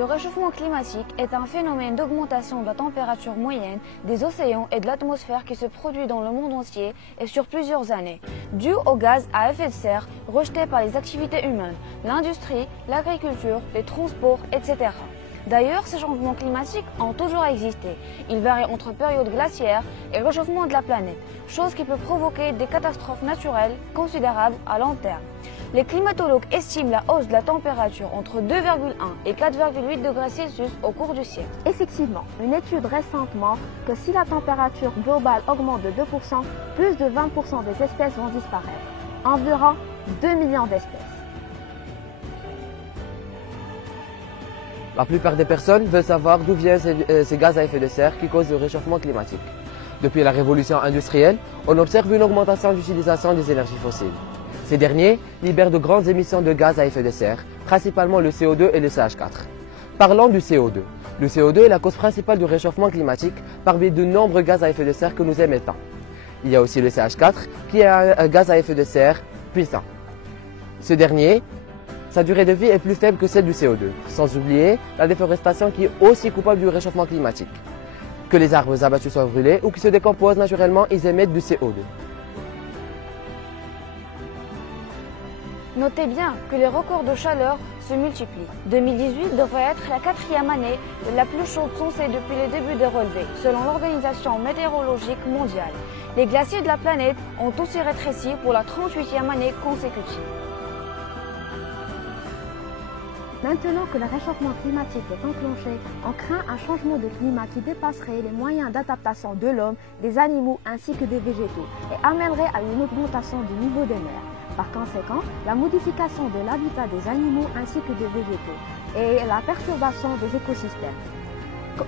Le réchauffement climatique est un phénomène d'augmentation de la température moyenne des océans et de l'atmosphère qui se produit dans le monde entier et sur plusieurs années, dû aux gaz à effet de serre rejetés par les activités humaines, l'industrie, l'agriculture, les transports, etc. D'ailleurs, ces changements climatiques ont toujours existé. Ils varient entre périodes glaciaires et réchauffement de la planète, chose qui peut provoquer des catastrophes naturelles considérables à long terme. Les climatologues estiment la hausse de la température entre 2,1 et 4,8 degrés Celsius au cours du siècle. Effectivement, une étude récente montre que si la température globale augmente de 2%, plus de 20% des espèces vont disparaître. Environ 2 millions d'espèces. La plupart des personnes veulent savoir d'où viennent ces gaz à effet de serre qui causent le réchauffement climatique. Depuis la révolution industrielle, on observe une augmentation d'utilisation des énergies fossiles. Ces derniers libèrent de grandes émissions de gaz à effet de serre, principalement le CO2 et le CH4. Parlons du CO2. Le CO2 est la cause principale du réchauffement climatique parmi de nombreux gaz à effet de serre que nous émettons. Il y a aussi le CH4 qui est un gaz à effet de serre puissant. Ce dernier, sa durée de vie est plus faible que celle du CO2, sans oublier la déforestation qui est aussi coupable du réchauffement climatique. Que les arbres abattus soient brûlés ou qui se décomposent naturellement, ils émettent du CO2. Notez bien que les records de chaleur se multiplient. 2018 devrait être la 4e année la plus chaude censée depuis le début des relevés, selon l'Organisation météorologique mondiale. Les glaciers de la planète ont aussi rétréci pour la 38e année consécutive. Maintenant que le réchauffement climatique est enclenché, on craint un changement de climat qui dépasserait les moyens d'adaptation de l'homme, des animaux ainsi que des végétaux et amènerait à une augmentation du niveau des mers. Par conséquent, la modification de l'habitat des animaux ainsi que des végétaux et la perturbation des écosystèmes.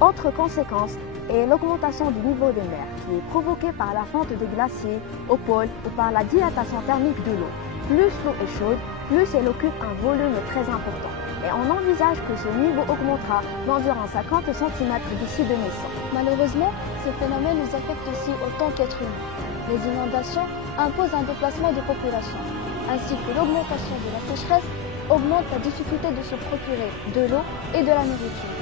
Autre conséquence est l'augmentation du niveau des mers qui est provoquée par la fonte des glaciers au pôle ou par la dilatation thermique de l'eau. Plus l'eau est chaude, plus elle occupe un volume très important. Et on envisage que ce niveau augmentera d'environ 50 cm d'ici 2100. Malheureusement, ce phénomène nous affecte aussi autant qu'êtres humains. Les inondations imposent un déplacement des populations, ainsi que l'augmentation de la sécheresse augmente la difficulté de se procurer de l'eau et de la nourriture.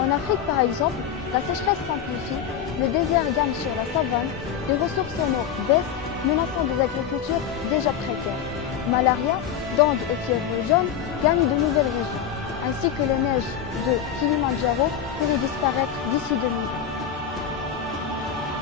En Afrique, par exemple, la sécheresse s'amplifie, le désert gagne sur la savane, les ressources en eau baissent, menaçant des agricultures déjà précaires. Malaria, dengue et fièvre jaune gagnent de nouvelles régions, ainsi que les neiges de Kilimandjaro pourraient disparaître d'ici 2020.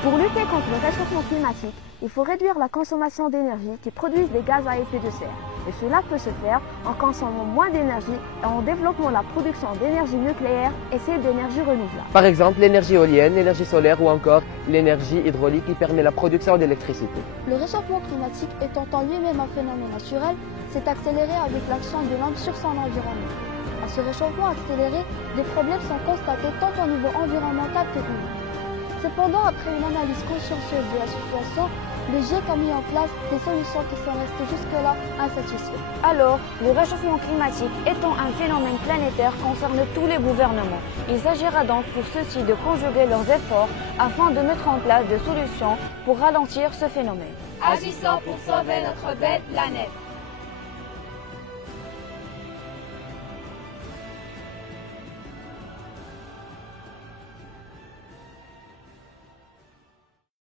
Pour lutter contre le réchauffement climatique, il faut réduire la consommation d'énergie qui produisent des gaz à effet de serre. Et cela peut se faire en consommant moins d'énergie et en développant la production d'énergie nucléaire et celle d'énergie renouvelable. Par exemple, l'énergie éolienne, l'énergie solaire ou encore l'énergie hydraulique qui permet la production d'électricité. Le réchauffement climatique étant en lui-même un phénomène naturel, s'est accéléré avec l'action de l'homme sur son environnement. À ce réchauffement accéléré, des problèmes sont constatés tant au niveau environnemental que humain. Cependant, après une analyse consciencieuse de la situation, le GIEC a mis en place des solutions qui sont restées jusque-là insatisfaites. Alors, le réchauffement climatique étant un phénomène planétaire concerne tous les gouvernements. Il s'agira donc pour ceux-ci de conjuguer leurs efforts afin de mettre en place des solutions pour ralentir ce phénomène. Agissons pour sauver notre belle planète.